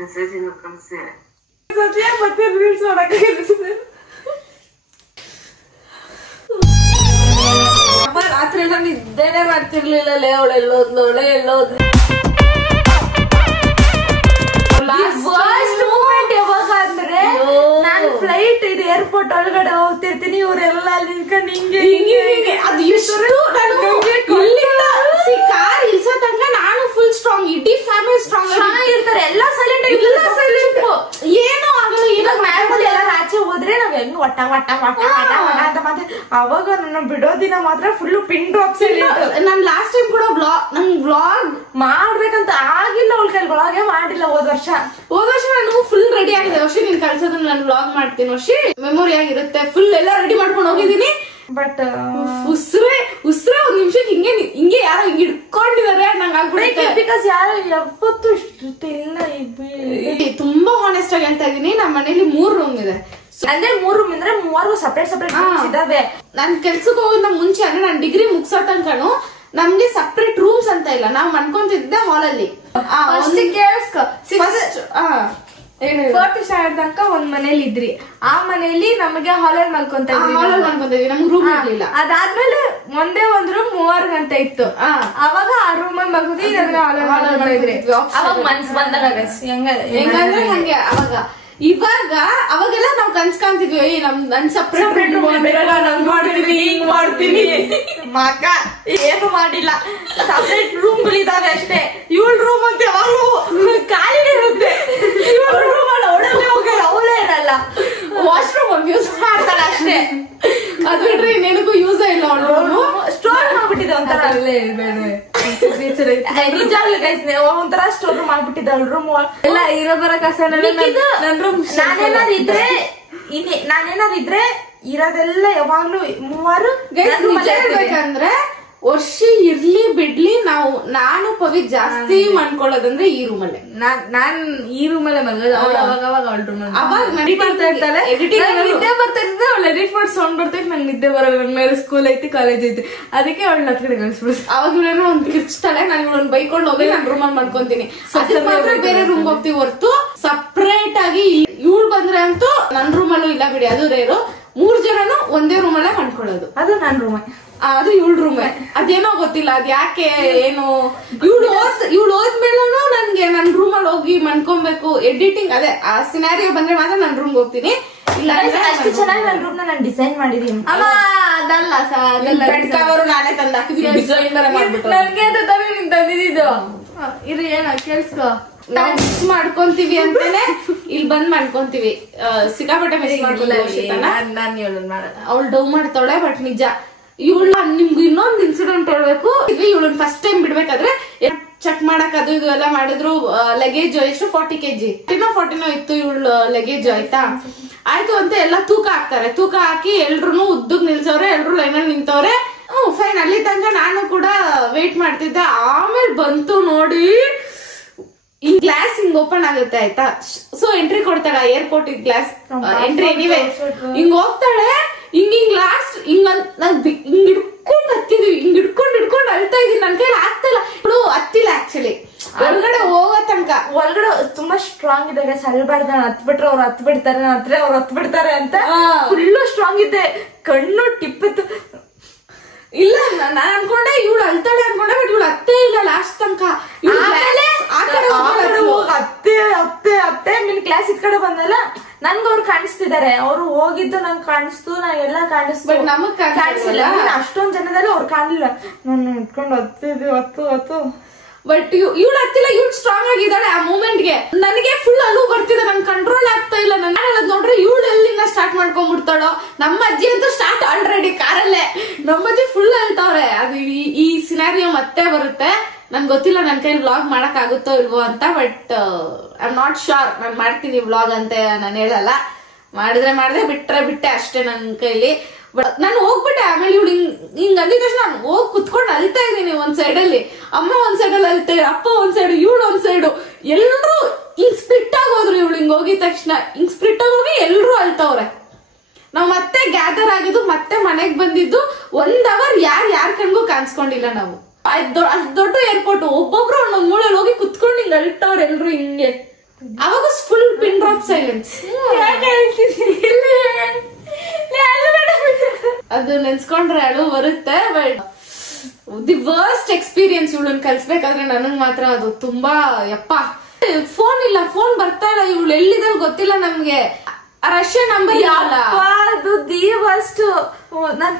Message ಇನ್ನು ಕಳಿಸಿ ಮತ್ತೆ ರೀಲ್ಸ್ ಮಾಡಕ್ಕೆ ರಾತ್ರಿ ಎಲ್ಲ ನಿದ್ದೆನೆ ಮಾಡ್ತಿರ್ಲಿಲ್ಲ. ಅವಳು ಎಲ್ಲೋದ್ಲು ಯಾವಾಗ ಅಂದ್ರೆ ನಾನು ಫ್ಲೈಟ್ ಇದು ಏರ್ಪೋರ್ಟ್ ಒಳಗಡೆ ಹೋಗ್ತಿರ್ತೀನಿ, ಇವರೆಲ್ಲ ನಿಂತ್ಕೊಂಡು ಹಿಂಗೆ ಅದು ಎಷ್ಟು ಕಾರ್ ಇಲ್ಸೋ ತನಕ ನಾನು ಫುಲ್ ಸ್ಟ್ರಾಂಗ್, ಇಡೀ ಫ್ಯಾಮಿಲಿ ಸ್ಟ್ರಾಂಗ್ ಇರ್ತಾರೆ, ಎಲ್ಲ ಸೈಲೆಂಟ್ ಏನೋ ಆಗಲ್ಲ. ಇವಾಗ ಮ್ಯಾಮಲ್ಲಿ ಎಲ್ಲ ಆಚೆ ಹೋದ್ರೆ ನಾವ್ ಹೆಂಗ್ ಒಟ್ಟ ಅಂತ ಮಾತ್ರ, ಅವಾಗ ನನ್ನ ಬಿಡೋ ದಿನ ಮಾತ್ರ ಫುಲ್ ಪಿನ್ ಡ್ರಾಪ್ಸ್. ನಾನ್ ಲಾಸ್ಟ್ ಟೈಮ್ ಕೂಡ ನಂಗ್ ವ್ಲಾಗ್ ಮಾಡ್ಬೇಕಂತ ಆಗಿಲ್ಲ, ಅವಳ ಕೈಲಿ ವ್ಲಾಗೇ ಮಾಡಿಲ್ಲ. ಹೋದ ವರ್ಷ ನಾನು ಫುಲ್ ರೆಡಿ ಆಗಿದೆ. ವರ್ಷ ನೀನ್ ಕಳ್ಸೋದನ್ನ ನಾನು ವ್ಲಾಗ್ ಮಾಡ್ತೀನಿ, ವರ್ಷ ಮೆಮೊರಿ ಆಗಿರುತ್ತೆ. ಫುಲ್ ಎಲ್ಲ ರೆಡಿ ಮಾಡ್ಕೊಂಡು ಹೋಗಿದ್ದೀನಿ. ಬಟ್ ಉಸ್ರೆ ಒಂದ್ ನಿಮಿಷಕ್ಕೆ ಹಿಂಗೆ ಯಾರೋ ಹಿಂಗೆ ಹಿಡ್ಕೊಂಡಿದಾರೆ ನಂಗೆ ಆಗ್ಬಿಡುತ್ತೆ. ಬಿಕಾಸ್ ಯಾರೋ ಯಾವತ್ತು ಇಷ್ಟು ತುಂಬಾ ಹಾನೆಸ್ಟ್ ಆಗಿ ಹೇಳ್ತಾ ಇದೀನಿ. ನಮ್ಮ ಮನೇಲಿ 3 ರೂಮ್ ಇದೆ. ಅಂದ್ರೆ 3 ರೂಮ್ ಅಂದ್ರೆ 3 ಸಪರೇಟ್ ಇದಾವೆ. ನಾನ್ ಕೆಲ್ಸಕ್ಕೆ ಹೋಗೋದ್ ಮುಂಚೆ ಅಂದ್ರೆ ನಾನ್ ಡಿಗ್ರಿ ಮುಗ್ಸೋ ತನಕನು ನಮ್ಗೆ ಸಪರೇಟ್ ರೂಮ್ಸ್ ಅಂತ ಇಲ್ಲ. ನಾವ್ ಮನ್ಕೊಂತಿದ್ದೆ ಹಾಲಲ್ಲಿ. ಫೋರ್ತ್ ಸ್ಟ್ಯಾಂಡರ್ಡ್ ತನಕ ಒಂದ್ ಮನೇಲಿ ಇದ್ರಿ. ಆ ಮನೇಲಿ ನಮಗೆ ಹಾಲಲ್ಲಿ ಮಲ್ಕೊಂತ ಇದ್ವಿ, ನಮ್ಗೆ ರೂಮ್ ಇರ್ಲಿಲ್ಲ. ಅದಾದ್ಮೇಲೆ ಒಂದೇ ಒಂದ್ ರೂಮ್ 3 ಗಂಟೆ ಇತ್ತು. ಅವಾಗ ಆ ರೂಮ್ ಅಲ್ಲಿ ಮಲ್ಕೋತೀವಿ, ಹಾಲಲ್ಲಿ ಅವಾಗ ಮನ್ಸ್ ಬಂದಾಗ ಹೆಂಗಂದ್ರೆ ಹಂಗೆ. ಅವಾಗ ಅವಾಗೆಲ್ಲ ನಾವ್ ಕನ್ಸ್ಕೊಂತಿದ್ವಿ, ನನ್ ಸಪ್ರೇಟ್ ಮಾಡ್ತೀನಿ, ಹಿಂಗ್ ಮಾಡ್ತೀನಿ. ಮಗ ಏನು ಮಾಡಿಲ್ಲ, ಸಪ್ರೇಟ್ ರೂಮ್ಗಳಿದಾವೆ ಅಷ್ಟೇ. 7 ರೂಮ್ ಅಂತ ಯಾವಾಗ್ಲೂ ಖಾಲಿ ಇರುತ್ತೆ. 7 ರೂಮ್ ಒಳಗೆ ಹೋಗಲ್ಲ, ಅವಳೇ ಇರಲ್ಲ. ವಾಶ್ರೂಮ್ ಯೂಸ್ ಮಾಡ್ತಾಳೆ ಅಷ್ಟೇ, ಅದ್ ಬಿಟ್ರೆ ಇನ್ನೇನಕ್ಕೂ ಯೂಸ್ ಇಲ್ಲ. ಅವಳು ಸ್ಟೋರ್ ಮಾಡ್ಬಿಟ್ಟಿದೆ ಒಂಥರ, ಒಂಥರ ಸ್ಟೋರ್ ರೂಮ್ ಮಾಡ್ಬಿಟ್ಟಿದ್ದ ಅವಳ ರೂಮ್ ಎಲ್ಲ. ಇರೋ ಬರೋ ಕಸ ನಾನೇನಾದ್ರು ಇದ್ರೆ ಇರೋದೆಲ್ಲ ಯಾವಾಗ್ಲೂ 3 ಬೇಕಂದ್ರೆ ವರ್ಷ ಇರ್ಲಿ ಬಿಡ್ಲಿ ನಾನು ಪವಿತ್ ಜಾಸ್ತಿ ಮಾಡ್ಕೊಳ್ಳೋದಂದ್ರೆ ಈ ರೂಮಲ್ಲೇ. ನಾನ್ ಈ ರೂಮಲ್ಲೇ ಮಲ್ಗೋದು. ಅವಾಗ ಅವಳ ರೂಮಲ್ಲಿ ಅವಾಗ ಬರ್ತಾ ಇರ್ತಾಳೆ, ನಿದ್ದೆ ಬರ್ತಾ ಇರ್ತದೆ. ಅವಳು ಎಡಿಟ್ ಮಾಡಿ ಸೌಂಡ್ ಬರ್ತೈತೆ, ನಂಗೆ ನಿದ್ದೆ ಬರಲ್ಲ. ನನ್ ಮೇಲೆ ಸ್ಕೂಲ್ ಐತಿ, ಕಾಲೇಜ್ ಐತಿ, ಅದಕ್ಕೆ ಅವಳ ಹತ್ರ ಕಳಿಸ್ಬಿಡ್ತು. ಅವಾಗ ಇವಳೇನೋ ಒಂದ್ ಕಿರ್ಚ್ತಾಳೆ, ನಾನು ಇವಳನ್ನ ಬೈಕೊಂಡು ಹೋಗಿ ನಾನು ರೂಮಲ್ಲಿ ಮಾಡ್ಕೊಂತೀನಿ. ಬೇರೆ ರೂಮ್ ಹೋಗ್ತೀವಿ ಹೊರ್ತು ಸಪ್ರೇಟ್ ಆಗಿ. ಇವಳು ಬಂದ್ರೆ ಅಂತೂ ನನ್ ರೂಮಲ್ಲೂ ಇಲ್ಲ ಬಿಡಿ, ಅದು ರೇರು. 3 ಜನನು ಒಂದೇ ರೂಮಲ್ಲೇ ಮಾಡ್ಕೊಳ್ಳೋದು. ಅದು ನನ್ ರೂಮೇ, ಅದು ಇವಳ ರೂಮೇ. ಅದೇನೋ ಗೊತ್ತಿಲ್ಲ ಅದ್ ಯಾಕೆ ಏನು. ಇವಳು ಹೋದ್ಮೇಲೂ ನನ್ಗೆ ನನ್ ರೂಮಲ್ಲಿ ಹೋಗಿ ಮನ್ಕೊಬೇಕು. ಎಡಿಟಿಂಗ್ ಅದೇ ಆ ಸಿನಾರಿಯೋ ಬಂದ್ರೆ ಮಾತ್ರ ನನ್ ರೂಮ್ಗೆ ಹೋಗ್ತೀನಿ. ಇಲ್ಲ ಅಷ್ಟು ಚೆನ್ನಾಗಿ ನನ್ ರೂಮ್ ನಾನು ಡಿಸೈನ್ ಮಾಡಿದೀನಿ. ಅದಲ್ಲ ಅವರು ನಾನೇ ತಂದು ಹಾಕಿದೀನಿ, ಡಿಸೈನರ್ ಮಾಡ್ಬಿಟ್ಟು. ನನ್ಗೆ ನಿನ್ ತಂದಿದ್ದು ಇದು ಏನ ಕೇಳಿಸ್ಕೊ. ನಾವ್ ಮಿಸ್ ಮಾಡ್ಕೊಂತೀವಿ ಅಂತಾನೆ ಇಲ್ಲಿ ಬಂದ್ ಮಾಡ್ಕೊಂತೀವಿ. ಸಿಕ್ಕಾಪಟ್ಟೆ ಮಿಸ್ ಮಾಡ್ಕೊಂತೀವಿ. ಅವಳು ಡೌ ಮಾಡ್ತಾಳೆ. ಬಟ್ ನಿಜ ಇವಳ ನಿಮ್ಗೆ ಇನ್ನೊಂದ್ ಇನ್ಸಿಡೆಂಟ್ ಹೇಳ್ಬೇಕು. ಇವಳನ್ನ ಫಸ್ಟ್ ಟೈಮ್ ಬಿಡ್ಬೇಕಾದ್ರೆ ಚೆಕ್ ಮಾಡಕ್ ಅದು ಇದು ಎಲ್ಲ ಮಾಡಿದ್ರು. ಲಗೇಜ್ ಎಷ್ಟು 40 kg 40 ಇತ್ತು ಇವಳು ಲಗೇಜ್. ಆಯ್ತು ಅಂತ ಎಲ್ಲ ತೂಕ ಹಾಕ್ತಾರೆ. ತೂಕ ಹಾಕಿ ಎಲ್ರು ಉದ್ದಗ್ ನಿಲ್ಸವ್ರೆ, ಎಲ್ರು ಲೈನಲ್ಲಿ ನಿಂತವ್ರೆ. ಫೈನ್. ಅಲ್ಲಿ ತನಕ ನಾನು ಕೂಡ ವೇಟ್ ಮಾಡ್ತಿದ್ದೆ. ಆಮೇಲೆ ಬಂತು ನೋಡಿ, ಈ ಗ್ಲಾಸ್ ಹಿಂಗ್ ಓಪನ್ ಆಗುತ್ತೆ ಆಯ್ತಾ. ಸೊ ಎಂಟ್ರಿ ಕೊಡ್ತಾಳ ಏರ್ಪೋರ್ಟ್ ಗ್ಲಾಸ್ ಎಂಟ್ರಿ. ಎನಿವೆ ಹಿಂಗ್ ಹೋಗ್ತಾಳೆ, ಹಿಂಗ್ ಲಾಸ್ಟ್ ಹಿಂಗ್ ಹಿಡ್ಕೊಂಡ್ ಹತ್ತಿದೀವಿ. ಹಿಂಗ್ ಹಿಡ್ಕೊಂಡ್ ಅಳ್ತಾ ಇದೀನಿ. ನನ್ ಕೈಲಿ ಆಗ್ತಿಲ್ಲ. ಇವಳು ಹತ್ತಿಲ್ಲ ಆಕ್ಚುಲಿ. ಒಳಗಡೆ ಹೋಗೋ ತನಕ ಒಳಗಡೆ ತುಂಬಾ ಸ್ಟ್ರಾಂಗ್ ಇದೆ. ಸಲ್ಬಾರ್ದು, ನಾನು ಹತ್ಬಿಟ್ರೆ ಅವ್ರು ಹತ್ ಬಿಡ್ತಾರೆ, ಅವ್ರು ಹತ್ ಬಿಡ್ತಾರೆ ಅಂತ ಫುಲ್ಲು ಸ್ಟ್ರಾಂಗ್ ಇದೆ. ಕಣ್ಣು ಟಿಪ್ಪಿತ್ತು. ಇಲ್ಲ ನಾನ್ ಅನ್ಕೊಂಡೆ ಇವಳು ಅಳ್ತಾಳೆ ಅನ್ಕೊಂಡೆ, ಬಟ್ ಇವಳು ಅತ್ತೆ ಇಲ್ಲ ಲಾಸ್ಟ್ ತನಕ. ಅತ್ತೆ ನಿನ್ ಕ್ಲಾಸ್ ಇದ್ ಕಡೆ ಬಂದಲ್ಲ, ನನ್ಗ ಅವ್ರು ಕಾಣಿಸ್ತಿದಾರೆ. ಅವ್ರು ಹೋಗಿದ್ದು ನಂಗೆ ಕಾಣಿಸ್ತು, ನಾ ಎಲ್ಲ ಕಾಣಿಸ್ತು. ನಮಗ್ ಕಾಣಿಸಿಲ್ಲ. ಅಷ್ಟೊಂದ್ ಜನದಲ್ಲಿ ಅವ್ರು ಕಾಣಿಲ್ಲ. ನಾನು ಇಟ್ಕೊಂಡು ಹತ್ತು ಬಟ್ ಇವಳು ಹತ್ತಿಲ್ಲ. ಇವಳು ಸ್ಟ್ರಾಂಗ್ ಆಗಿದ್ದಾಳೆ ಆ ಮೂಮೆಂಟ್ಗೆ. ನನಗೆ ಫುಲ್ ಅಲ್ಲೂ ಬರ್ತಿದೆ, ನಂಗೆ ಕಂಟ್ರೋಲ್ ಆಗ್ತಾ ಇಲ್ಲ. ನಾನು ಹೇಳೋದ್ ನೋಡ್ರಿ, ಇವಳು ಎಲ್ಲಿಂದ ಸ್ಟಾರ್ಟ್ ಮಾಡ್ಕೊಂಡ್ಬಿಡ್ತಾಳೋ. ನಮ್ಮ ಅಜ್ಜಿ ಅಂತೂ ಸ್ಟಾರ್ಟ್ ಆಲ್ರೆಡಿ ಕಾರಲ್ಲೇ. ನಮ್ಮ ಅಜ್ಜಿ ಫುಲ್ ಹೇಳ್ತಾವ್ರೆ. ಅದು ಈ ಸಿನಾರಿಯೋ ಮತ್ತೆ ಬರುತ್ತೆ. ನನ್ಗೆ ಗೊತ್ತಿಲ್ಲ ನನ್ ಕೈಲಿ ವ್ಲಾಗ್ ಮಾಡಕ್ ಆಗುತ್ತೋ ಇಲ್ವೋ ಅಂತ. But I am not sure ನಾನು ಮಾಡ್ತೀನಿ ವ್ಲಾಗ್ ಅಂತ ನಾನು ಹೇಳಲ್ಲ. ಮಾಡಿದ್ರೆ ಬಿಟ್ಟೆ ಅಷ್ಟೇ ನನ್ ಕೈಲಿ. ಬಟ್ ನಾನು ಹೋಗ್ಬಿಟ್ಟೆ. ಆಮೇಲೆ ಇವಳು ಹಿಂಗ್ ಅಂದಿದ ತಕ್ಷಣ ನಾನು ಹೋಗಿ ಕುತ್ಕೊಂಡು ಅಳ್ತಾ ಇದ್ದೀನಿ. ಒಂದ್ ಸೈಡಲ್ಲಿ ಅಮ್ಮ ಒಂದ್ ಸೈಡಲ್ಲಿ ಅಳ್ತಾ ಇದ್ರು, ಅಪ್ಪ ಒಂದ್ ಸೈಡ್, ಇವಳು ಒಂದ್ ಸೈಡು. ಎಲ್ರು ಹಿಂಗ್ ಸ್ಪ್ಲಿಟ್ ಆಗೋದ್ರು. ಇವಳು ಹಿಂಗ್ ಹೋಗಿದ ತಕ್ಷಣ ಹಿಂಗ್ ಸ್ಪ್ಲಿಟ್ ಆಗೋಗಿ ಎಲ್ರು ಅಳ್ತವ್ರೆ. ನಾವ್ ಮತ್ತೆ ಗ್ಯಾದರ್ ಆಗಿದ್ದು, ಮತ್ತೆ ಮನೆಗ್ ಬಂದಿದ್ದು 1 hour ಯಾರ್ ಕಣ್ಗೂ ಕಾಣಿಸ್ಕೊಂಡಿಲ್ಲ ನಾವು. ಅಷ್ಟ್ ದೊಡ್ಡ ಏರ್ಪೋರ್ಟ್, ಒಬ್ಬೊಬ್ರು ಒಂದೊಂದ್ ಮೂಲೆಯಲ್ಲಿ ಹೋಗಿ ಕುತ್ಕೊಂಡು ಹಿಂಗ್ ಅಳ್ತವ್ರ ಎಲ್ರು ಹಿಂಗೆ. ಅವಾಗ ಫುಲ್ ಪಿನ್ ಡ್ರಾಪ್ ಸೈಲೆನ್ಸ್. ಅದು ನೆನ್ಸ್ಕೊಂಡ್ರೆ ಅಳು ಬರುತ್ತೆ. ಬಟ್ ದಿ ವರ್ಸ್ಟ್ ಎಕ್ಸ್ಪೀರಿಯನ್ಸ್ ಇವಳನ್ನ ಕಲ್ಸ್ಬೇಕಾದ್ರೆ ನನಗ್ ಮಾತ್ರ ಅದು ತುಂಬಾ ಯಪ್ಪ. ಫೋನ್ ಇಲ್ಲ, ಫೋನ್ ಬರ್ತಾ ಇಲ್ಲ, ಇವಳು ಎಲ್ಲಿದ್ದಲ್ಲಿ ಗೊತ್ತಿಲ್ಲ ನಮ್ಗೆ. ರಷ್ಯಾ ನಂಬರ್ ಅದು ದಿ ವರ್ಸ್ಟ್. ನಾನ್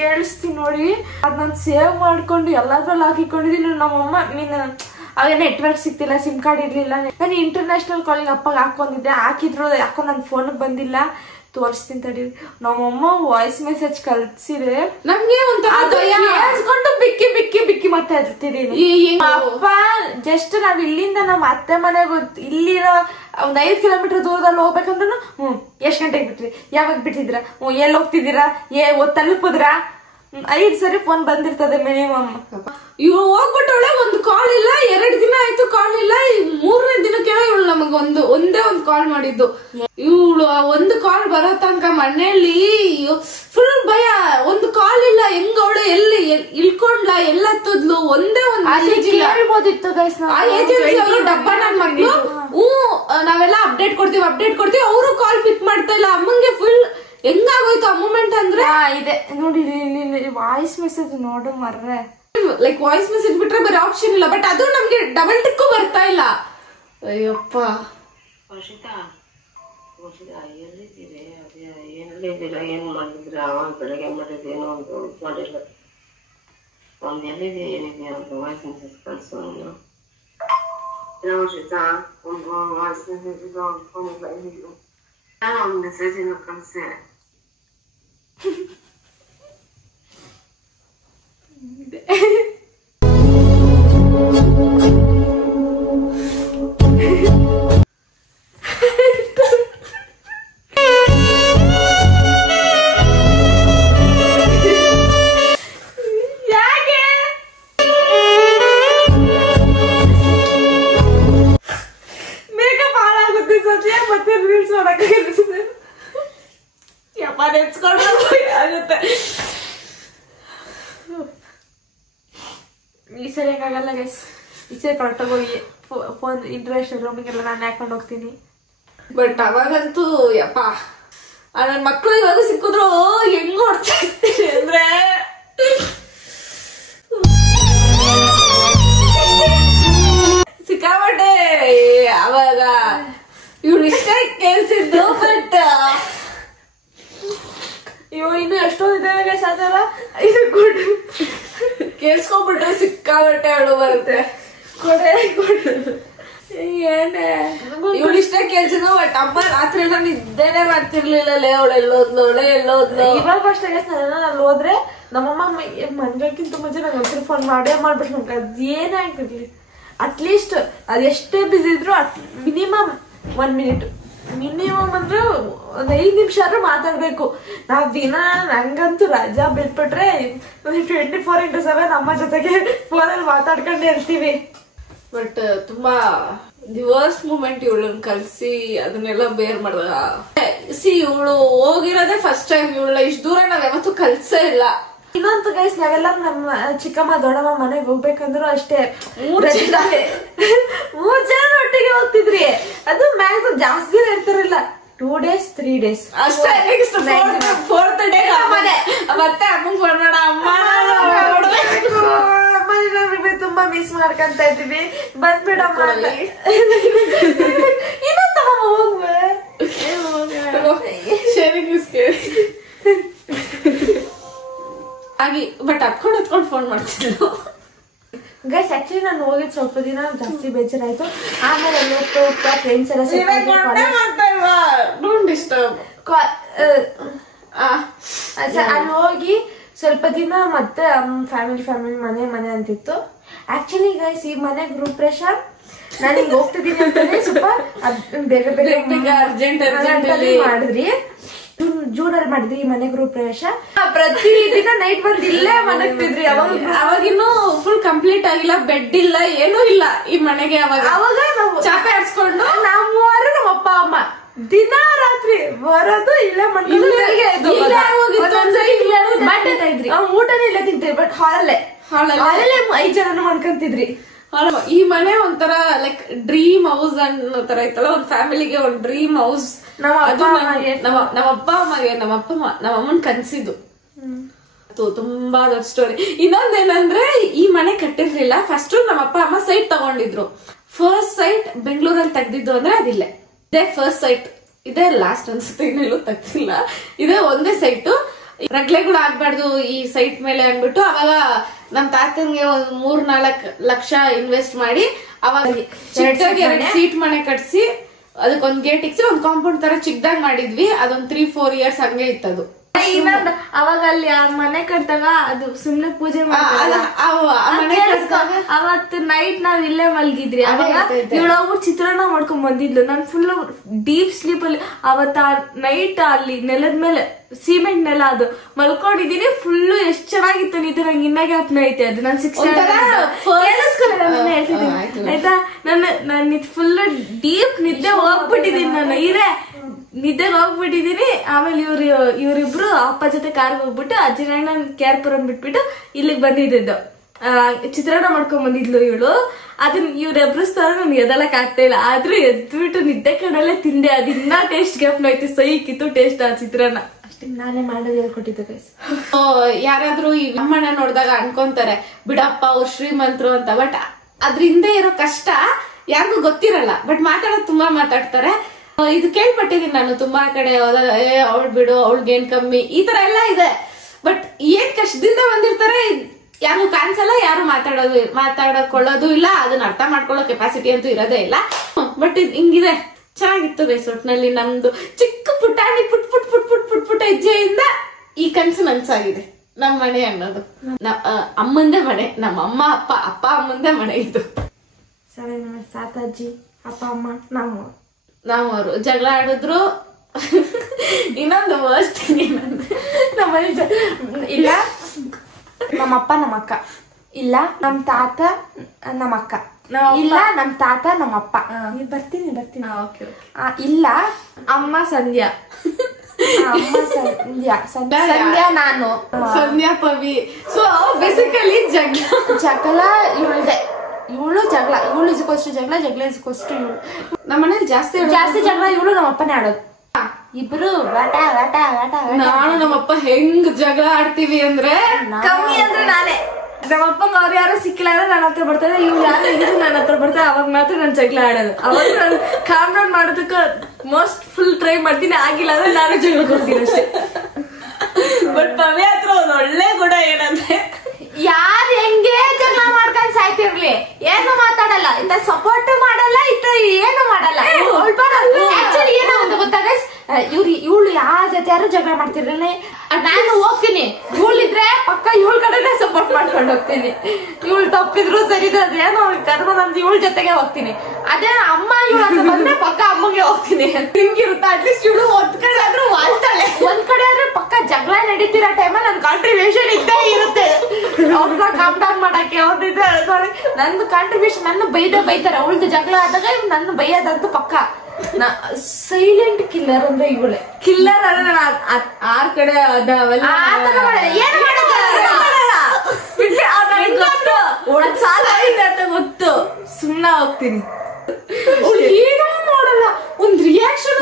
ಕೇಳಿಸ್ತೀನಿ ನೋಡಿ, ಅದ್ ನಾನ್ ಸೇವ್ ಮಾಡ್ಕೊಂಡು ಎಲ್ಲಾದ್ರಲ್ಲಿ ಹಾಕಿಕೊಂಡಿದೀನಿ. ನಮ್ಮಮ್ಮ ಅವಾಗ ನೆಟ್ವರ್ಕ್ ಸಿಗ್ತಿಲ್ಲ, ಸಿಮ್ ಕಾರ್ಡ್ ಇರ್ಲಿಲ್ಲ. ನಾನು ಇಂಟರ್ನ್ಯಾಷನಲ್ ಕಾಲಿಂಗ್ ಅಪ್ಪಾಗ ಹಾಕೊಂಡಿದ್ದೆ, ಹಾಕಿದ್ರು ಯಾಕೋ ನನ್ ಫೋನ್ ಬಂದಿಲ್ಲ. ತೋರಿಸ್ತೀನಿ ತಡಿ. ನಮ್ಮಮ್ಮ ವಾಯ್ಸ್ ಮೆಸೇಜ್ ಕಳ್ಸಿದ್ರೆ ನಮ್ಗೆ ಒಂದ್ಕೊಂಡು ಬಿಕ್ಕಿ ಬಿಕ್ಕಿ ಬಿಕ್ಕಿ ಮತ್ತೆ ಹತ್ತಿದೀನಿ. ಅಪ್ಪ ಜಸ್ಟ್ ನಾವ್ ಇಲ್ಲಿಂದ ನಮ್ಮ ಅತ್ತೆ ಮನೆಗೆ ಇಲ್ಲಿರೋ ಒಂದ್ 5 ಕಿಲೋಮೀಟರ್ ದೂರದಲ್ಲಿ ಹೋಗ್ಬೇಕಂದ್ರು ಎಷ್ಟ್ ಗಂಟೆಗೆ ಬಿಟ್ರಿ, ಯಾವಾಗ ಬಿಟ್ಟಿದ್ರ, ಎಲ್ಲಿ ಹೋಗ್ತಿದ್ದೀರಾ, ತಲುಪುದ್ರಾ, 5 ಸರಿ ಫೋನ್ ಬಂದಿರ್ತದೆ ಮಿನಿಮಮ್. ಇವ್ರು ಹೋಗ್ಬಿಟ್ಟವಳೆ, ಒಂದು ಕಾಲ್ ಇಲ್ಲ, 2 ದಿನ ಆಯ್ತು ಕಾಲ್ ಇಲ್ಲ. 3ನೇ ದಿನಕ್ಕೇನೋ ಇವಳು ನಮಗ ಒಂದೇ ಒಂದು ಕಾಲ್ ಮಾಡಿದ್ದು. ಇವಳು ಒಂದು ಕಾಲ್ ಬರೋ ತನಕ ಮನೆಯಲ್ಲಿ ಫುಲ್ ಭಯ. ಒಂದು ಕಾಲ್ ಇಲ್ಲ, ಹೆಂಗ ಅವಳು ಎಲ್ಲಿ ಇಳ್ಕೊಂಡ್ಲ, ಎಲ್ಲತ್ತದ್ಲು, ಒಂದೇ ಒಂದು ಹೇಳ್ಬೋದಿತ್ತು ಗೈಸ್. ಡಬ್ಬ ನನ್ ಮಕ್ಳು ನಾವೆಲ್ಲ ಅಪ್ಡೇಟ್ ಕೊಡ್ತೀವಿ ಅವರು ಕಾಲ್ ಪಿಕ್ ಮಾಡ್ತಾ ಇಲ್ಲ. ಅಮ್ಮಂಗೆ ಫುಲ್ ಹೆಂಗಾಗೋಯ್ತು ಆ ಮೂಮೆಂಟ್ ಅಂದ್ರೆ. ಇದೆ ನೋಡಿ, ವಾಯ್ಸ್ ಮೆಸೇಜ್ ನೋಡು ಮರ್ರೆ. ಲೈಕ್ ವಾಯ್ಸ್ ಮೆಸೇಜ್ ಬಿಟ್ರೆ ಬೇರೆ ಆಪ್ಷನ್ ಇಲ್ಲ. ಬಟ್ ಅದು ನಮ್ಗೆ ಡಬಲ್ ಟಿಕ್ಕು ಬರ್ತಾ ಇಲ್ಲ. ಅಯ್ಯಪ್ಪ. ಎಲ್ಲಿದ್ದೀರಿ, ಎಲ್ಲಿದ್ದೀರಾ, ಏನ್ ಮಾಡಿದ್ರ? ಅವಾಗ ಬೆಳಗ್ಗೆ ಮಾಡಿದ್ದೇನೋ ಒಂದು ಮಾಡಿಲ್ಲ. ಒಂದ್ ಎಲ್ಲಿದೆ ಏನಿದೆಯಾ ಅಂತ ವಾಯ್ಸ್ ಮೆಸೇಜ್ ಕಳ್ಸು. ಒಂದು ವಾಯ್ಸ್ ಮೆಸೇಜ್ ಒಂದು ಮೆಸೇಜ್ ಕಳ್ಸೆ. ಮೇಕಪ್ ಹಾಳಾಗುತ್ತೆ ಸದ್ಯ, ಮತ್ತೆ ರೀಲ್ಸ್ ನೋಡಕ್ಕೆ ಯಪ್ಪ ನೆನ್ಸ್ಕೊಂಡ್ರೆ ಈ ಸರಿ ಹೆಂಗಾಗಲ್ಲ ಗೈಸ್. ಈ ಸರಿ ಕರೆಕ್ಟಾಗಿ ಹೋಗಿ ಫೋನ್ ಇಂಟರ್ನ್ಯಾಷನಲ್ ರೂಮಿಗೆಲ್ಲ ನಾನು ಹಾಕೊಂಡು ಹೋಗ್ತೀನಿ. ಬಟ್ ಅವಾಗಂತೂ ಯಪ್ಪ ನನ್ ಮಕ್ಳು ಇವಾಗ ಸಿಕ್ಕಿದ್ರು ಹೆಂಗ್ ಹೊಡ್ತಾ ಇರ್ತೀನಿ ಅಂದ್ರೆ ಸಿಕ್ಕಾಪಟ್ಟೆ. ಅವಾಗ ಇವ್ರು ಇಷ್ಟ ಕೇಳ್ಸಿದ್ದು. ಬಟ್ ಇವು ಇನ್ನು ಎಷ್ಟೊಂದಿದ್ದಾವೆ ಗೈಸ್. ಅದೆಲ್ಲ ಇದು ಗುಡ್ ಕೇಳ್ಸ್ಕೊಂಡ್ಬಿಟ್ರೆ ಸಿಕ್ಕಾಪಟ್ಟೆ ಅಳು ಬರುತ್ತೆ. ಕೊಡೆ ಏನೇ ಇವಳು ಇಷ್ಟ ಕೇಳ್ಸಿದ್ರು. ಬಟ್ ಅಮ್ಮ ರಾತ್ರಿ ಎಲ್ಲ ನಿದ್ದೆನೆ ಮಾಡ್ತಿರ್ಲಿಲ್ಲ. ಅವಳು ಎಲ್ಲೋದ್ಲು. ಇವಾಗ ಅಷ್ಟೇ ಗೈಸ್. ನಾನು ಹೋದ್ರೆ ನಮ್ಮಮ್ಮ ಮನ್ಗಕ್ಕಿಂತ ಮುಂಚೆ ನಂಗೆ ಒಂದ್ಸರಿ ಫೋನ್ ಮಾಡ್ಬಿಟ್ಟು ನಮ್ಗೆ ಅದ್ ಏನೇ ಆಗ್ತಿರ್ಲಿ, ಅಟ್ಲೀಸ್ಟ್ ಅದೆಷ್ಟೇ ಬಿಸಿ ಇದ್ರು ಮಿನಿಮಮ್ 1 ಮಿನಿಟ್, ಮಿನಿಮಮ್ ಅಂದ್ರೆ ಒಂದ್ 5 ನಿಮಿಷ ಆದ್ರೂ ಮಾತಾಡ್ಬೇಕು. ನಾವ್ ದಿನ ನಂಗಂತೂ ರಜಾ ಬಿಟ್ಬಿಟ್ರೆ 24/7 ನಮ್ಮ ಜೊತೆಗೆ ಫೋನಲ್ಲಿ ಮಾತಾಡ್ಕೊಂಡೇ ಇರ್ತೀವಿ. ಬಟ್ ತುಂಬಾ ದಿವರ್ಸ್ ಮೂಮೆಂಟ್ ಇವಳನ್ನ ಕಲ್ಸಿ ಅದನ್ನೆಲ್ಲ ಬೇರ್ ಮಾಡ್ದ. ಇವಳು ಹೋಗಿರೋದೇ ಫಸ್ಟ್ ಟೈಮ್. ಇವಳ ಇಷ್ಟ ದೂರ ನಾವ್ ಯಾವತ್ತೂ ಕಲ್ಸೇ ಇಲ್ಲ. ಇನ್ನೊಂದು ಗೈಸ್, ನಾವೆಲ್ಲ ನಮ್ಮ ಚಿಕ್ಕಮ್ಮ ದೊಡ್ಡಮ್ಮ ಮನೆಗೆ ಹೋಗ್ಬೇಕಂದ್ರು ಅಷ್ಟೇ 3 ಜನ ಒಟ್ಟಿಗೆ ಹೋಗ್ತಿದ್ರಿ. ಅದು ಮ್ಯಾಕ್ಸಿಮಮ್ ಜಾಸ್ತಿ ಇರ್ತಿರಲಿಲ್ಲ, 2 days 3 days ಅಷ್ಟೇ. ನೆಕ್ಸ್ಟ್ 4th ಡೇ ಮತ್ತೆ ಅಮ್ಮಂಗ್ ಫೋನ್ ಮಾಡ, ಅಮ್ಮ ತುಂಬಾ ಮಿಸ್ ಮಾಡ್ಕೊಂತ ಇದ್ದೀವಿ, ಬಂದ್ಬಿಡಮ್ಮ. ಇನ್ನೊಂದು ತಗೊಂಡ್ ಹೋಗ್ಬೇ ಹಾಗೆ. ಬಟ್ ಹತ್ಕೊಂಡ್ ಫೋನ್ ಮಾಡ್ತಿದ್ರು ಗೈಸ್. ಆಕ್ಚುಲಿ ನಾನು ಹೋಗಿದ್ ಸ್ವಲ್ಪ ದಿನ ಜಾಸ್ತಿ ಬೇಜಾರಾಯ್ತು. ಆಮೇಲೆ ಹೋಗ್ತಾ ಫ್ರೆಂಡ್ಸ್ ಎಲ್ಲ ಅಲ್ಲಿ ಹೋಗಿ ಸ್ವಲ್ಪ ದಿನ ಮತ್ತೆ ಫ್ಯಾಮಿಲಿ ಮನೆ ಅಂತಿತ್ತು. ಆಕ್ಚುಲಿ ಗೈಸ್, ಈ ಮನೆ ಗೃಹ ಪ್ರವೇಶ ನಾನು ಹಿಂಗ್ ಹೋಗ್ತಿದ್ದೀನಿ ಅಂತಾನೆ ಸ್ವಲ್ಪ ಬೇಗ ಅರ್ಜೆಂಟ್ ಮಾಡಿದ್ರಿ. ಜೂನ್ ಅಲ್ಲಿ ಮಾಡಿದ್ರಿ ಈ ಮನೆ ಗೃಹ ಪ್ರವೇಶ. ಪ್ರತಿ ದಿನ ನೈಟ್ ಬಂದ್ ಇಲ್ಲೇ ಮಲಗ್ತಿದ್ರಿ. ಅವಾಗಿನ್ನು ಫುಲ್ ಕಂಪ್ಲೀಟ್ ಆಗಿಲ್ಲ, ಬೆಡ್ ಇಲ್ಲ, ಏನೂ ಇಲ್ಲ ಈ ಮನೆಗೆ. ಅವಾಗ ನಾವು ಚಾಪೆ ಹಚ್ಕೊಂಡು ನಮ್ಮವರು ನಮ್ಮ ಅಪ್ಪ ಅಮ್ಮ ದಿನ ರಾತ್ರಿ ಬರೋದು ಇಲ್ಲೇ ಊಟನೇ ಇಲ್ಲ ತಿಂತೀವಿ. ಬಟ್ ಹಾಲಲ್ಲೇ ಅಲ್ಲೇ 5 ಜನನು ಮಾಡ್ಕೊಂತಿದ್ರಿ. ಈ ಮನೆ ಒಂಥರ ಲೈಕ್ ಡ್ರೀಮ್ ಹೌಸ್ ಅನ್ನೋ ತರ ಇತ್ತಲ್ಲ, ಒಂದ್ ಫ್ಯಾಮಿಲಿಗೆ ಒಂದ್ ಡ್ರೀಮ್ ಹೌಸ್. ನಮ್ಮ ಅಪ್ಪ ಅಮ್ಮಗೆ ನಮ್ಮ ಅಮ್ಮನ್ ಕನ್ಸಿದ್ದು. ತುಂಬಾ ದೊಡ್ಡ ಸ್ಟೋರಿ. ಇನ್ನೊಂದೇನಂದ್ರೆ ಈ ಮನೆ ಕಟ್ಟಿರ್ಲಿಲ್ಲ. ಫಸ್ಟ್ ನಮ್ಮ ಅಪ್ಪ ಅಮ್ಮ ಸೈಟ್ ತಗೊಂಡಿದ್ರು. ಫಸ್ಟ್ ಸೈಟ್ ಬೆಂಗಳೂರಲ್ಲಿ ತೆಗ್ದಿದ್ದು ಅಂದ್ರೆ ಅದಿಲ್ಲೇ. ಇದೇ ಫಸ್ಟ್ ಸೈಟ್, ಇದೇ ಲಾಸ್ಟ್ ಅನ್ಸುತ್ತೆ, ಇನ್ನೆಲ್ಲೂ ತೆಗ್ದಿಲ್ಲ. ಇದೇ ಒಂದೇ ಸೈಟ್. ರಗ್ಲೆಗಳು ಆಗ್ಬಾರ್ದು ಈ ಸೈಟ್ ಮೇಲೆ ಅಂದ್ಬಿಟ್ಟು ಅವಾಗ ನಮ್ ತಾತಂಗೆ ಒಂದ್ 3-4 ಲಕ್ಷ ಇನ್ವೆಸ್ಟ್ ಮಾಡಿ ಅವಾಗ ಚಿಕ್ಕದಾಗಿ 2 ಸೀಟ್ ಮನೆ ಕಟ್ಸಿ ಅದಕ್ಕೊಂದ್ ಗೇಟ್ ಇಕ್ಸಿ ಒಂದ್ ಕಾಂಪೌಂಡ್ ತರ ಚಿಕ್ಕದಾಗಿ ಮಾಡಿದ್ವಿ. ಅದೊಂದ್ 3-4 ಇಯರ್ಸ್ ಹಂಗೆ ಇತ್ತದು. ಇನ್ನೊಂದು ಅವಾಗ ಅಲ್ಲಿ ಆ ಮನೆ ಕಟ್ಟಾಗ ಅದು ಸುಮ್ನೆ ಪೂಜೆ ಅವತ್ತು ನೈಟ್ ನಾವ್ ಇಲ್ಲೇ ಮಲ್ಗಿದ್ರಿ. ಅವಾಗ ಇವಳೋಗ್ಬಿಟ್ಟು ಚಿತ್ರಾನ್ನ ಮಾಡ್ಕೊಂಡ್ ಬಂದಿದ್ಲು. ನಾನ್ ಫುಲ್ ಡೀಪ್ ಸ್ಲೀಪ್ ಅಲ್ಲಿ ಅವತ್ತ ನೈಟ್ ಅಲ್ಲಿ ನೆಲದ ಮೇಲೆ ಸಿಮೆಂಟ್ ನೆಲ ಅದು ಮಲ್ಕೊಂಡಿದೀನಿ. ಫುಲ್ ಎಷ್ಟ್ ಚೆನ್ನಾಗಿತ್ತು ನಿದ್ದೆ. ನಂಗೆ ಇನ್ನ ಜ್ಞಾಪನ ಐತೆ ಅದು. ನಾನ್ 6 ಆಯ್ತಾ. ನಾನು ಫುಲ್ ಡೀಪ್ ನಿದ್ದೆ ಹೋಗ್ಬಿಟ್ಟಿದೀನಿ. ನಾನು ನಿದ್ದೆಗೆ ಹೋಗ್ಬಿಟ್ಟಿದೀನಿ. ಆಮೇಲೆ ಇವ್ರಿಬ್ರು ಅಪ್ಪ ಜೊತೆ ಕಾರ್ಗೆ ಹೋಗ್ಬಿಟ್ಟು ಅಜ್ಜಿನ ಕೇರ್ಪುರಂ ಬಿಟ್ಬಿಟ್ಟು ಇಲ್ಲಿಗೆ ಬಂದಿದ್ದು. ಚಿತ್ರಾನ್ನ ಮಾಡ್ಕೊಂಡ್ ಬಂದಿದ್ಲು ಇವಳು. ಅದನ್ನ ಇವ್ರ ಎಬ್ರಿಸ್ತಾರ ನನ್ಗೆ ಎದಲಕ್ ಆಗ್ತಾ ಇಲ್ಲ. ಆದ್ರೂ ಎದ್ಬಿಟ್ಟು ನಿದ್ದೆ ಕಣ್ಣಲ್ಲೇ ತಿಂದೆ. ಅದಿನ್ನ ಟೇಸ್ಟ್ ಜ್ಞಾಪನ ಐತಿ. ಸೈಕಿತ್ತು ಟೇಸ್ಟ್ ಆ ಚಿತ್ರಾನ್ನ. ಅಷ್ಟೇ ನಾನೇ ಮಾಡೋದು ಹೇಳ್ಕೊಟ್ಟಿದ್ದೆ ಗೈಸ್. ಯಾರಾದ್ರೂ ಈ ಅಮ್ಮನ ನೋಡಿದಾಗ ಅನ್ಕೊಂತಾರೆ ಬಿಡಪ್ಪ ಅವ್ರು ಶ್ರೀಮಂತರು ಅಂತ. ಬಟ್ ಅದ್ರ ಹಿಂದೆ ಇರೋ ಕಷ್ಟ ಯಾರಿಗೂ ಗೊತ್ತಿರಲ್ಲ. ಬಟ್ ಮಾತಾಡೋದು ತುಂಬಾ ಮಾತಾಡ್ತಾರೆ. ಇದು ಕೇಳ್ಪಟ್ಟಿದೀನಿ ನಾನು ತುಂಬಾ ಕಡೆ. ಅವಳು ಬಿಡು, ಅವಳಿಗೇನ್ ಕಮ್ಮಿ, ಈ ತರ ಎಲ್ಲ ಇದೆ. ಬಟ್ ಏನ್ ಕಷ್ಟದಿಂದ ಬಂದಿರ್ತಾರೆ ಯಾರು ಕಾಣಿಸಲ್ಲ, ಯಾರು ಮಾತಾಡಕೊಳ್ಳೋದು ಇಲ್ಲ. ಅದನ್ನ ಅರ್ಥ ಮಾಡ್ಕೊಳ್ಳೋ ಕೆಪಾಸಿಟಿ ಅಂತೂ ಇರೋದೇ ಇಲ್ಲ. ಬಟ್ ಹಿಂಗಿದೆ. ಚೆನ್ನಾಗಿತ್ತು ಗೈಸ್. ಒಟ್ನಲ್ಲಿ ನಮ್ದು ಚಿಕ್ಕ ಪುಟಾಣಿ ಪುಟ್ ಹೆಜ್ಜೆಯಿಂದ ಈ ಕನ್ಸು ನನ್ಸಾಗಿದೆ. ನಮ್ ಮನೆ ಅನ್ನೋದು ಅಮ್ಮಂದೇ ಮನೆ. ನಮ್ಮ ಅಪ್ಪ ಅಮ್ಮಂದೇ ಮನೆ ಇದು. ಸರಿ, ತಾತಾಜಿ, ಅಪ್ಪ ಅಮ್ಮ, ನಾವು ಅವರು ಜಗಳ ಆಡಿದ್ರು. ಇನ್ನೊಂದು ವರ್ಸ್ಟ್ ಥಿಂಗ್ ಏನಂದ್ರೆ ಇಲ್ಲ ನಮ್ಮಪ್ಪ ನಮ್ಮಕ್ಕ, ಇಲ್ಲ ನಮ್ ತಾತ ನಮ್ಮಕ್ಕ, ಇಲ್ಲ ನಮ್ ತಾತ ನಮ್ಮಪ್ಪ. ಬರ್ತೀನಿ. ಇಲ್ಲ ಅಮ್ಮ ಸಂಧ್ಯಾ, ಸಂಧ್ಯಾ ನಾನು, ಸಂಧ್ಯಾ ಪವಿ. ಸೊ ಬೇಸಿಕಲಿ ಜಗಳ ಇವಳ್ದೆ. ಇವಳು ಜಗಳ, ಇವಳು ಇಸ್ಕೋಷ್ಟು ಜಗಳ ಇಸ್ಕೋಷ್ಟು ಇವಳು. ನಮ್ಮನೇಲಿ ಜಾಸ್ತಿ ಜಗಳ ಇವಳು ನಮ್ಮಪ್ಪನೇ ಆಡೋದು. ಇಬ್ರು ನಾನು ನಮ್ಮಪ್ಪ ಹೆಂಗ್ ಜಗಳ ಆಡ್ತೀವಿ ಅಂದ್ರೆ ಕಮ್ಮಿ ಅಂದ್ರೆ ನಾನೇ. ನಮ್ಮಪ್ಪಂಗ ಅವ್ರು ಯಾರು ಸಿಕ್ಕಿಲ್ಲ ಅಂದ್ರೆ ನನ್ನ ಹತ್ರ ಬರ್ತಾರೆ. ಇವ್ರು ಯಾರು ಇದ್ರು ನನ್ನ ಹತ್ರ ಬರ್ತಾರೆ. ಅವಾಗ ಮಾತ್ರ ನಾನು ಜಗಳ ಆಡೋದು. ಅವಾಗ ನಾನು ಕಾಮ್ ಡೌನ್ ಮಾಡೋದಕ್ಕ ಮೋಸ್ಟ್ ಫುಲ್ ಟ್ರೈ ಮಾಡ್ತೀನಿ. ಆಗಿಲ್ಲ ಅಂದ್ರೆ ನಾನು ಜಗಳ ಕೊಡ್ತೀನಿ ಅಷ್ಟೇ. ಬಟ್ ಪವಿ ಹತ್ರ ಒಂದು ಒಳ್ಳೆ ಗುಣ ಏನಂದ್ರೆ ಯಾರು ಹೆಂಗೆ ಜಗಳ ಮಾಡ್ಕೊಂಡ್ ಸಾಯ್ತಿರ್ಲಿ, ಏನು ಮಾತಾಡಲ್ಲ, ಇಂತ ಸಪೋರ್ಟ್ ಮಾಡಲ್ಲ, ಏನು ಮಾಡಲ್ಲ. ಆಕ್ಚುಲಿ ಏನೋ ಒಂದು ಗೊತ್ತಾಗ ಇವಳು ಯಾವ ಜೊತೆ ಯಾರು ಜಗಳ ಮಾಡ್ತಿರ್ಲಿಲ್ಲ. ನಾನು ಹೋಗ್ತೀನಿ, ಇವಳಿದ್ರೆ ಪಕ್ಕ ಇವಳ ಕಡೆನೆ ಸಪೋರ್ಟ್ ಮಾಡ್ಕೊಂಡು ಹೋಗ್ತೀನಿ. ಇವಳು ತಪ್ಪಿದ್ರು ಸರಿದು ಅದೇನೋ ಕರ್ಮ ನಂದು ಇವಳ ಜೊತೆಗೆ ಹೋಗ್ತೀನಿ. ಅದೇ ಅಮ್ಮ ಇವಳು ಅಂತ ಬಂದ್ರೆ ಪಕ್ಕ ಅಮ್ಮಗೆ ಹೋಗ್ತೀನಿ. ಹಿಂಗಿರುತ್ತೆ. ಅಟ್ಲೀಸ್ಟ್ ಇವಳು ಒಂದ್ ಕಡೆ ಆದ್ರೂ ವಾಲ್ತಾಳೆ. ಒಂದ್ ಕಡೆ ಆದ್ರೆ ಪಕ್ಕ ಜಗಳ ನಡೀತಿರೋ ಟೈಮಲ್ಲಿ ನನ್ ಕಾಂಟ್ರಿಬ್ಯೂಷನ್ ಇದ್ದೇ ಇರುತ್ತೆ. ಅವ್ರನ್ನ ಕಾಮ್ ಡೌನ್ ಮಾಡಕ್ಕೆ ನಂದು ಕಾಂಟ್ರಿಬ್ಯೂಷನ್. ನನ್ನ ಬೈತಾರೆ. ಅವಳದು ಜಗಳ ಆದಾಗ ನನ್ನ ಬೈಯೋದಂತೂ ಪಕ್ಕ. ಸೈಲೆಂಟ್ ಕಿಲ್ಲರ್ ಅಂದ್ರೆ ಇವಳೆ. ಕಿಲ್ಲರ್ ಅಂದ್ರೆ ಆ ಕಡೆ ಗೊತ್ತು. ಸುಮ್ನೆ ಹೋಗ್ತೀನಿ. ಏನೋ ಮಾಡಲ್ಲ, ಒಂದ್ ರಿಯಾಕ್ಷನ್.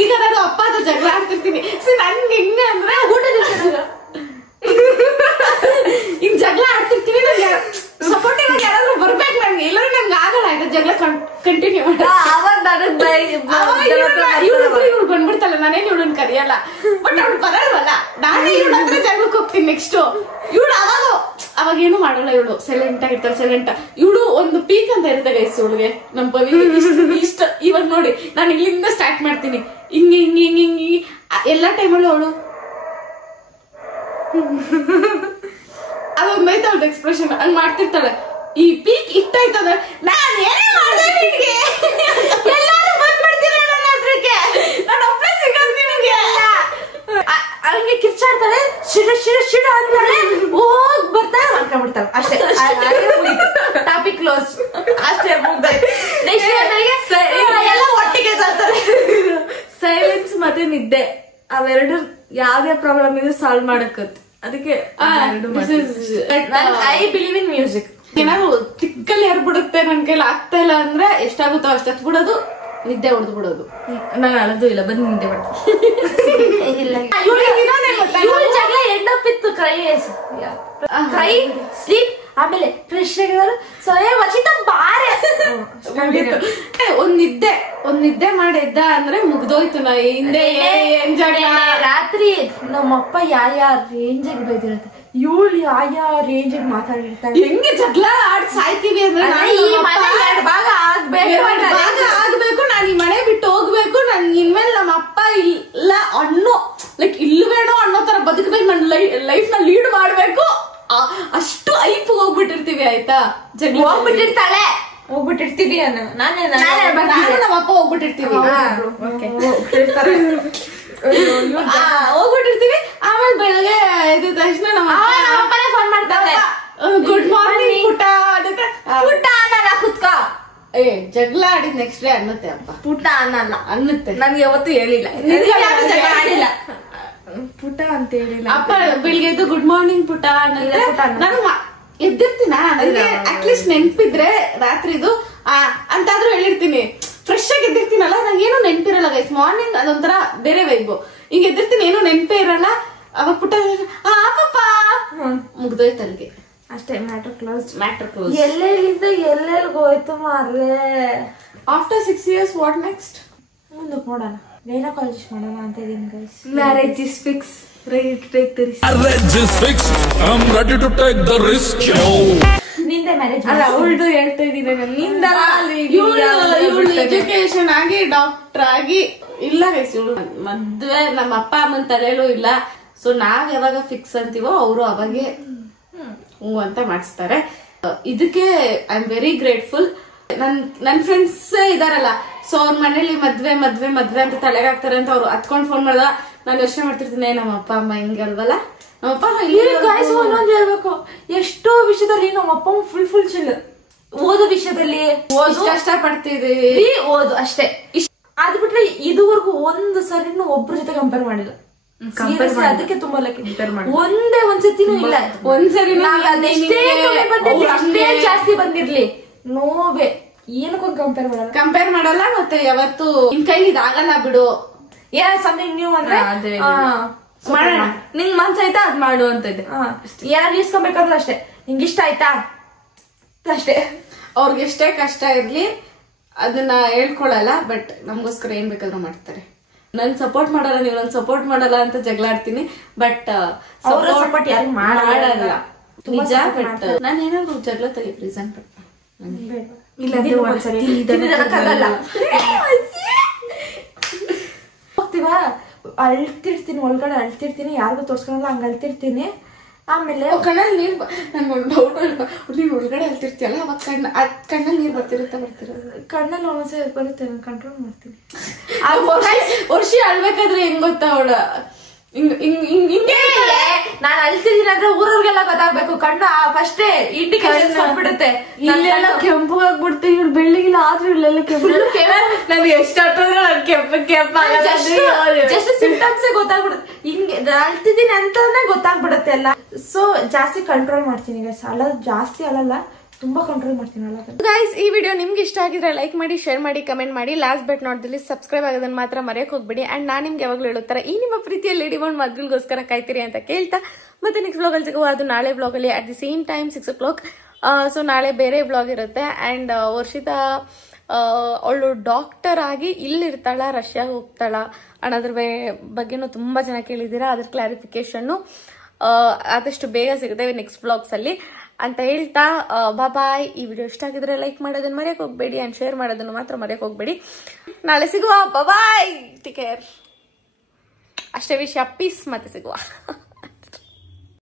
ಈಗ ನಾನು ಅಪ್ಪ ಅದು ಜಗಳ ಆಡ್ತಿರ್ತೀನಿ. ನನ್ಗೆ ಹೆಂಗೆ ಅಂದ್ರೆ ಹಿಂಗ್ ಜಗಳ ಆಡ್ತಿರ್ತೀನಿ. ನಂಗೆ ಸಪೋರ್ಟಿವ್ ಆಗಿ ಯಾರಾದ್ರೂ ಬರ್ಬೇಕು ನನ್ಗೆ. ಇಲ್ಲದ್ರೆ ನಂಗೆ ಆಗಲ್ಲ ಆಯ್ತಾ ಜಗಳ ಕಂಟಿನ್ಯೂ ಮಾಡಿ. ಇವ್ಳು ಬಂದ್ಬಿಡ್ತಲ್ಲ, ನಾನೇನು ಇವಳನ್ನ ಕರಿಯಲ್ಲ. ಬಟ್ ಅವ್ಳು ಬರಲ್ವಲ್ಲ, ನಾನೇ ಇವಳ ಹತ್ರ ಜಗಳಕ್ಕೆ ಹೋಗ್ತೀನಿ. ನೆಕ್ಸ್ಟ್ ಇವಳು ಅವಾಗ ಏನು ಮಾಡಲ್ಲ. ಇವಳು ಸೈಲೆಂಟ್ ಆಗಿರ್ತಾಳೆ. ಸೈಲೆಂಟ್ ಇವಳು ಒಂದು ಪೀಕ್ ಅಂತ ಇರುತ್ತೆ ಗೈಸ್ ಇವಳಿಗೆ. ನಮ್ ಪವಿ ಇಷ್ಟ. ಇವಾಗ ನೋಡಿ ನಾನು ಇಲ್ಲಿಂದ ಸ್ಟಾರ್ಟ್ ಮಾಡ್ತೀನಿ. ಹಿಂಗಿ ಎಲ್ಲಾ ಟೈಮಲ್ಲೂ ಅವಳು ಅದೊಂದೈತೆ ಅವ್ರದ್ದು ಎಕ್ಸ್ಪ್ರೆಷನ್. ಹಂಗ್ ಮಾಡ್ತಿರ್ತಾಳೆ. ಈ ಪೀಕ್ ಇಟ್ಟಾಯ್ತದ ನಾನ್ ಏನೇ ಮಾಡಿದೆ ನಿನ್ಗೆ ಎಲ್ಲಾರು ಬಂದ್ಬಿಡ್ತೀನಿ ನನ್ನ ಹತ್ರಕ್ಕೆ. ನಾನು ಒಬ್ಬ ಸಿಗೋದು ನಿನಗೆ. ಹಂಗೆ ಕಿರ್ಚಾಡ್ತಾಳೆ. ಶಿಡ ಅಂತಾಳೆ. ಹೋಗ್ ಬರ್ತಾ ಮಾಡ್ಕೊಂಡ್ಬಿಡ್ತಾಳೆ. ಅಷ್ಟೇ, ಟಾಪಿಕ್ ಕ್ಲೋಸ್. ಅಷ್ಟೇ, ಮುಗ್ದಾಯ್ತು. ನೆಕ್ಸ್ಟ್ ಎಲ್ಲ ಒಟ್ಟಿಗೆ ತರ್ತಾರೆ. ಸೈಲೆನ್ಸ್ ಮತ್ತೆ ನಿದ್ದೆ ಅವೆರಡು ಯಾವ್ದೇ ಪ್ರಾಬ್ಲಮ್ ಇದ್ರೆ ಸಾಲ್ವ್ ಮಾಡಕತ್ತು. ಅದಕ್ಕೆ ಐ ಬಿಲೀವ್ ಇನ್ ಮ್ಯೂಸಿಕ್. ಏನಾದ್ರು ತಿಕ್ಕಲ್ಲಿ ಹರ್ಬಿಡುತ್ತೆ ನನ್ ಕೈಲಿ ಆಗ್ತಾ ಇಲ್ಲ ಅಂದ್ರೆ ಎಷ್ಟಾಗುತ್ತೋ ಅಷ್ಟು ಹತ್ ಬಿಡೋದು, ನಿದ್ದೆ ಹೊಡೆದು ಬಿಡೋದು. ನಾನು ಅಳದು ಇಲ್ಲ, ಬಂದು ನಿದ್ದೆ ಜಗಳ ಎಂಡಪ್ಪಿತ್ತು. ಕ್ರೈ ಸ್ಲೀಪ್ ಆಮೇಲೆ ಫ್ರೆಶ್ ಆಗಿದ್ರು ವರ್ಷಿತ ಬಾರೆ ಒಂದ್ ನಿದ್ದೆ ಮಾಡಿದ್ದ ಅಂದ್ರೆ ಮುಗ್ದೋಯ್ತು. ನಾ ಹಿಂದೆ ರಾತ್ರಿ ನಮ್ಮಪ್ಪ ಯಾವ ರೇಂಜಿಗೆ ಬೈದಿರತ್ತೆ, ಇವಳು ಯಾವ ರೇಂಜಿಗೆ ಮಾತಾಡಿರ್ತಾಳೆ. ಹೆಂಗೆ ಜಗಳ ಆಡ್ ಸಾಯ್ತೀವಿ ಅಂದ್ರೆ ಭಾಗ ಆಗ್ಬೇಕು, ನಾನ್ ಈ ಮನೆ ಬಿಟ್ಟು ಹೋಗ್ಬೇಕು, ನನ್ ಇನ್ಮೇಲೆ ನಮ್ಮ ಅಪ್ಪ ಇಲ್ಲ ಅನ್ನೋ ಲೈಕ್ ಇಲ್ವೇನೋ ಅನ್ನೋ ತರ ಬದುಕಬೇಕು, ನನ್ ಲೈಫ್ ನ ಲೀಡ್ ಮಾಡ್ಬೇಕು, ಅಷ್ಟು ಐಪ್ ಹೋಗ್ಬಿಟ್ಟಿರ್ತೀವಿ. ಆಯ್ತಾ, ಜಗಳ ಹೋಗ್ಬಿಟ್ಟಿರ್ತೀವಿ ನಾನು ನಮ್ಮ ಅಪ್ಪ ಹೋಗ್ಬಿಟ್ಟಿರ್ತೀವಿ. ಹೋಗ್ಬಿಟ್ಟಿರ್ತೀವಿ. ಆಮೇಲೆ ಬೆಳಗ್ಗೆ ಎದ್ದ ತಕ್ಷಣ ನಮ್ಮ ಅಪ್ಪನೇ ಫೋನ್ ಮಾಡ್ತಾರೆ, ಗುಡ್ ಮಾರ್ನಿಂಗ್ ಪುಟ್ಟ ಪುಟ್ಟ ಅನ್ನಲ್ಲ, ಕುತ್ಕೋ. ಜಗಳ ಆಡಿದ್ ನೆಕ್ಸ್ಟ್ ಡೇ ಅನ್ನತ್ತೆ ಅಪ್ಪ. ಪುಟ್ಟ ಅನ್ನಲ್ಲ ಅನ್ನತ್ತೆ. ನನ್ಗೆ ಯಾವತ್ತು ಹೇಳಿಲ್ಲ, ಆಡಿಲ್ಲ ಪುಟ್ಟ ಅಂತ ಹೇಳಿಲ್ಲ. ಅಪ್ಪ ಬೆಳಿಗ್ಗೆ ಎದ್ದು ಗುಡ್ ಮಾರ್ನಿಂಗ್ ಪುಟ್ಟ ನಾನು ಎದ್ದಿರ್ತೀನ, ನನಗೆ ಅಟ್ಲೀಸ್ಟ್ ನೆನ್ಪಿದ್ರೆ ರಾತ್ರಿದು ಅಂತಾದ್ರೂ ಹೇಳಿರ್ತೀನಿ. ಫ್ರೆಶ್ ಆಗಿ ಎದ್ದಿರ್ತೀನಲ್ಲ, ನಂಗೆ ಏನೋ ನೆನ್ಪಿರಲ್ಲ ಗೈಸ್. ಮಾರ್ನಿಂಗ್ ಅದೊಂಥರ ಬೇರೆ ವೈಬು. ಈಗ ಎದ್ದಿರ್ತೀನಿ, ಏನೋ ನೆನ್ಪೇ ಇರಲ್ಲ. ಅವಾಗ ಪುಟ್ಟ ಪಾಪ ಮುಗ್ದೋಯ್ತು ಅಲ್ಲಿಗೆ ಅಷ್ಟೇ. Matter close. ಎಲ್ಲೆಲ್ಲಿಂದ ಎಲ್ಲೆಲ್ಗ ಹೋಯ್ತು ಮಾರ್ರೆ. After 6 years what next? ಮುಂದಕ್ಕೆ ನೋಡೋಣ, ಗೈನಕಾಲಜಿಸ್ಟ್ ಮಾಡೋಣ ಅಂತ ಇದೀನಿ guys. Marriage is fix. Ready to take the risk. Marriage is fixed. I'm ready to take the risk. ನಿಂದೆ ಮ್ಯಾರೇಜ್ ಅಲ್ಲ, ಅವಳ್ದು ಹೇಳ್ತಾ ಇದ್ದೀನಿ. ಇವಳು ಎಜುಕೇಶನ್ ಆಗಿ ಡಾಕ್ಟರ್ ಆಗಿ ಇಲ್ಲ ಗೈಸ್. ಇವಳು ಮದ್ವೆ ನಮ್ಮ ಅಪ್ಪ ಅಮ್ಮನ ತಲೆಯಲ್ಲೂ ಇಲ್ಲ. ಸೊ ನಾವ್ ಯಾವಾಗ ಫಿಕ್ಸ್ ಅಂತೀವೋ ಅವರು ಅವಾಗೆ ಹ್ಞೂ ಅಂತ ಮಾಡಿಸ್ತಾರೆ. ಇದಕ್ಕೆ ಐ ಆಮ್ ವೆರಿ ಗ್ರೇಟ್ಫುಲ್. ನನ್ ಫ್ರೆಂಡ್ಸ್ ಇದಾರಲ್ಲ, ಸೊ ಅವ್ರ ಮನೇಲಿ ಮದ್ವೆ ಮದ್ವೆ ಮದ್ವೆ ಅಂತ ತಲೆಗಾಗ್ತಾರೆ ಅಂತ ಅವ್ರು ಹತ್ಕೊಂಡ್ ಫೋನ್ ಮಾಡಿದ ನಾನು ಯೋಚನೆ ಮಾಡ್ತಿರ್ತೀನಿ, ನಮ್ಮ ಅಪ್ಪ ಅಮ್ಮ ಹಿಂಗಲ್ವಲ್ಲ. ನಮ್ಮಪ್ಪ ಇನ್ನೊಂದು ಹೇಳ್ಬೇಕು, ಎಷ್ಟೋ ವಿಷಯದಲ್ಲಿ ನಮ್ಮಪ್ಪ ಫುಲ್ ಚಿಲ್. ಓದೋ ವಿಷಯದಲ್ಲಿ ಕಷ್ಟ ಪಡ್ತಿದೀವಿ, ಓದು ಅಷ್ಟೇ. ಅದ್ ಬಿಟ್ರೆ ಇದುವರೆಗೂ ಒಂದು ಸರಿನೂ ಒಬ್ರ ಜೊತೆ ಕಂಪೇರ್ ಮಾಡಿಲ್ಲ. ಅದಕ್ಕೆ ತುಂಬಾ ಒಂದೇ ಒಂದ್ಸತಿನೂ ಇಲ್ಲ. ಒಂದ್ಸರಿ ಅಷ್ಟೇ ಜಾಸ್ತಿ ಬಂದಿರ್ಲಿ, ನೋವೇ ಏನಕ್ಕೊಂದು ಕಂಪೇರ್ ಮಾಡಲ್ಲ. ಮತ್ತೆ ಯಾವತ್ತು ನಿನ್ ಕೈಲಿ ಇದಾಗಲ್ಲ ಬಿಡು, ಸಮಥಿಂಗ್ ನ್ಯೂ ಅಂದ್ರೆ ಮಾಡೋಣ, ನಿಂಗ್ ಮನ್ಸ ಆಯ್ತಾ ಅದ್ ಮಾಡು ಅಂತ ಇದೆ. ಏನಾದ್ರು ಇಸ್ಕೊಬೇಕಂದ್ರೆ ಅಷ್ಟೇ, ನಿಂಗೆ ಇಷ್ಟ ಆಯ್ತಾ ಅಷ್ಟೇ. ಅವ್ರಿಗೆ ಎಷ್ಟೇ ಕಷ್ಟ ಇರ್ಲಿ ಅದನ್ನ ಹೇಳ್ಕೊಳಲ್ಲ, ಬಟ್ ನಮ್ಗೋಸ್ಕರ ಏನ್ ಬೇಕಾದ್ರೂ ಮಾಡ್ತಾರೆ. ನನ್ ಸಪೋರ್ಟ್ ಮಾಡಲ್ಲ, ನೀವು ನನ್ ಸಪೋರ್ಟ್ ಮಾಡಲ್ಲ ಅಂತ ಜಗಳ ಆಡ್ತೀನಿ, ಬಟ್ ಸಪೋರ್ಟ್ ಯಾರು ಮಾಡಲ್ಲ ನಿಜ. ಬಟ್ ನಾನು ಏನಾದ್ರು ಜಗಳ ತೆಗಿ ರೀಸನ್ ಹೋಗ್ತೀವಾ, ಅಳ್ತಿರ್ತೀನಿ, ಒಳಗಡೆ ಅಳ್ತಿರ್ತೀನಿ, ಯಾರಿಗೂ ತೋರ್ಸ್ಕೊಳಲ್ಲ, ಹಂಗ ಅಳ್ತಿರ್ತೀನಿ. ಆಮೇಲೆ ಕಣ್ಣಲ್ಲಿ ನೀರ್, ನಂಗೊಂದು ಡೌಟ್, ನೀವ್ ಒಳಗಡೆ ಅಳ್ತಿರ್ತೀಯಲ್ಲ, ಅವಾಗ ಕಣ್ಣಲ್ಲಿ ನೀರ್ ಬರ್ತಿರೋದು ಕಣ್ಣಲ್ಲಿ ಒಂದ್ಸರಿ ಬರುತ್ತೆ, ನಾನು ಕಂಟ್ರೋಲ್ ಮಾಡ್ತೀನಿ. ವರ್ಷಿ ಅಳ್ಬೇಕಾದ್ರೆ ಹೆಂಗ್ ಗೊತ್ತಾ ಅವಳ ಹಿಂಗೆ ನಾನು ಅಳ್ತಿದ್ದೀನಿ ಅಂದ್ರೆ ಊರವ್ರಿಗೆಲ್ಲ ಗೊತ್ತಾಗ್ಬೇಕು. ಕಣ್ಣು ಫಸ್ಟೇ ಇಂಡಿಕೇಶನ್ ಕೊಟ್ಬಿಡುತ್ತೆ. ಇಲ್ಲೆಲ್ಲ ಕೆಂಪು ಆಗ್ಬಿಡ್ತು, ಇವ್ಳು ಬೆಳ್ಳಿಗಿಲ್ಲ ಆದ್ರೂ ಇಲ್ಲೆಲ್ಲ ಕೆಂಪು. ನನ್ಗೆ ಎಷ್ಟಾಗ್ತದ್ರೆ ಜಸ್ಟ್ ಸಿಂಟಮ್ಸ್ ಗೊತ್ತಾಗ್ಬಿಡುತ್ತೆ. ಹಿಂಗೆ ಅಳ್ತಿದ್ದೀನಿ ಅಂತಾನೆ ಗೊತ್ತಾಗ್ಬಿಡುತ್ತೆ ಎಲ್ಲ. ಸೊ ಜಾಸ್ತಿ ಕಂಟ್ರೋಲ್ ಮಾಡ್ತೀನಿ ಗೈಸ್. ಅಲ್ಲ ಜಾಸ್ತಿ ಅಳಲ್ಲ, ತುಂಬಾ ಕಂಟ್ರೋಲ್ ಮಾಡ್ತೀನಿ ಅಲ್ಲ. ಗೈಸ್, ಈ ವಿಡಿಯೋ ನಿಮ್ಗೆ ಇಷ್ಟ ಆಗಿದ್ರೆ ಲೈಕ್ ಮಾಡಿ, ಶೇರ್ ಮಾಡಿ, ಕಮೆಂಟ್ ಮಾಡಿ. Last but not the least subscribe ಆಗೋದನ್ನ ಮಾತ್ರ ಮರೆಯಕ್ಕೆ ಹೋಗ್ಬೇಡಿ. ಅಂಡ್ ನಾನು ನಿಮ್ಗೆ ಯಾವಾಗಲೂ ಹೇಳುತ್ತಾರೆ, ಈ ನಿಮ್ಮ ಪ್ರೀತಿಯ ಲೇಡಿ ಬಾಂಡ್ ಮಗಲ್ಗೋಸ್ಕರ ಕಾಯ್ತೀರಿ ಅಂತ ಕೇಳ್ತಾ, ಮತ್ತೆ ನೆಕ್ಸ್ಟ್ ವ್ಲಾಗಲ್ಲಿ ಸಿಗುವ. ಅದು ನಾಳೆ ವ್ಲಾಗಲ್ಲಿ at the same time 6 o'clock. So ನಾಳೆ ಬೇರೆ ವ್ಲಾಗ್ ಇರುತ್ತೆ. ಅಂಡ್ ವರ್ಷಿತಾ ಅವಳು ಡಾಕ್ಟರ್ ಆಗಿ ಇಲ್ಲಿರ್ತಾಳ, ರಷ್ಯಾಗ ಹೋಗ್ತಾಳ ಅನ್ನೋದ್ರ ಬಗ್ಗೆನೂ ತುಂಬಾ ಜನ ಕೇಳಿದ್ದೀರಾ. ಅದ್ರ ಕ್ಲಾರಿಫಿಕೇಶನ್ ಆದಷ್ಟು ಬೇಗ ಸಿಗುತ್ತೆ ನೆಕ್ಸ್ಟ್ ವ್ಲಾಗ್ಸ್ ಅಲ್ಲಿ ಅಂತ ಹೇಳ್ತಾ, ಬಾಯ್. ಈ ವಿಡಿಯೋ ಇಷ್ಟ ಆಗಿದ್ರೆ ಲೈಕ್ ಮಾಡೋದನ್ನ ಮರೆಯಕ್ಕೆ ಹೋಗ್ಬೇಡಿ, ಅಂಡ್ ಶೇರ್ ಮಾಡೋದನ್ನು ಮಾತ್ರ ಮರೆಯಕ್ಕೆ ಹೋಗ್ಬೇಡಿ. ನಾಳೆ ಸಿಗುವ. ಬಾಯ್, ಟೇಕ್ ಕೇರ್. ಅಷ್ಟೇ ವಿಷಯ. ಪೀಸ್. ಮತ್ತೆ ಸಿಗುವ.